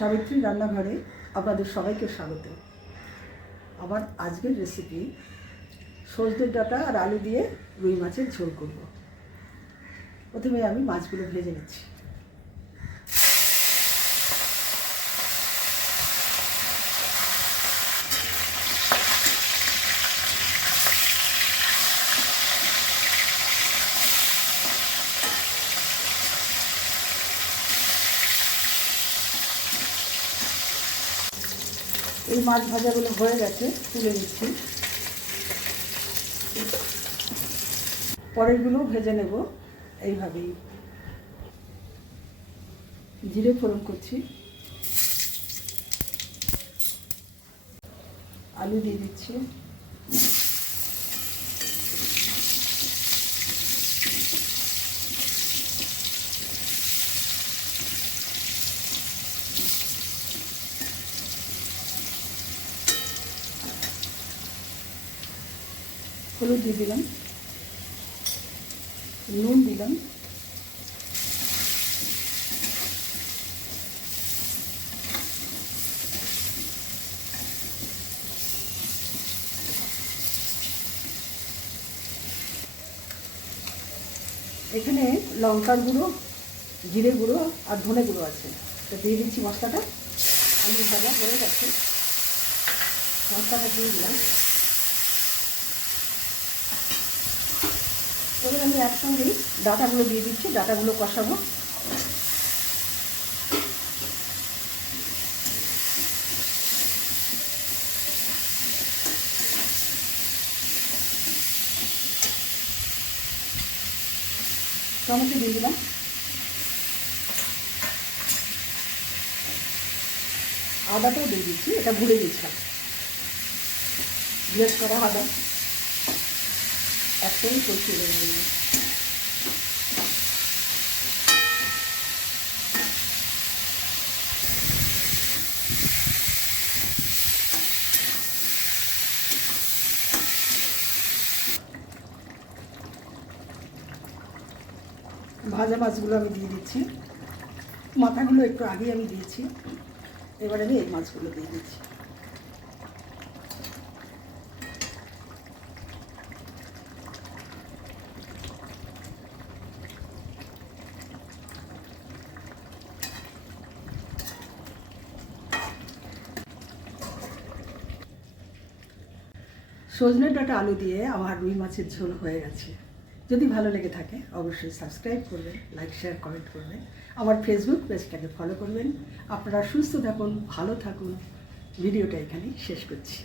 সাবিত্রী রান্নাঘরে আপনাদের সবাইকে স্বাগত। আমার আজকের রেসিপি সজনের ডাঁটা আর আলু দিয়ে রুই মাছের ঝোল করব। প্রথমে আমি মাছগুলো ভেজে নিচ্ছি। এই মাছ ভাজাগুলো হয়ে গেছে, তুলে নিচ্ছি। পরেরগুলো ভেজে নেব এইভাবেই। জিরে ফোড়ন করছি, আলু দিয়ে দিচ্ছি, হলুদ দিয়ে দিলাম, নুন দিলাম, এখানে লঙ্কার গুঁড়ো, জিরে গুঁড়ো আর ধনে গুঁড়ো আছে। তো দিয়ে দিচ্ছি মশলাটা। আলু ভাজা হয়ে গেছে, মশলাটা দিয়ে দিলাম। এবার আমি একসঙ্গেই ডাঁটাগুলো দিয়ে দিচ্ছি, ডাঁটাগুলো কষাবো। টমেটো দিয়ে দিলাম, আদাটাও দিয়ে দিচ্ছি, এটা ভুলে দিচ্ছিলাম। গ্রেট করা আদা একসঙ্গে কষিয়ে দেবো। ভাজা মাছগুলো আমি দিয়ে দিচ্ছি, মাথাগুলো একটু আগেই আমি দিয়েছি। এবার আমি এই মাছগুলো দিয়ে দিচ্ছি। সজনে ডাঁটা আলু দিয়ে আমার রুই মাছের ঝোল হয়ে গেছে। যদি ভালো লেগে থাকে অবশ্যই সাবস্ক্রাইব করবেন, লাইক শেয়ার কমেন্ট করবেন, আমার ফেসবুক পেজটাকে ফলো করবেন। আপনারা সুস্থ থাকুন, ভালো থাকুন। ভিডিওটা এখানেই শেষ করছি।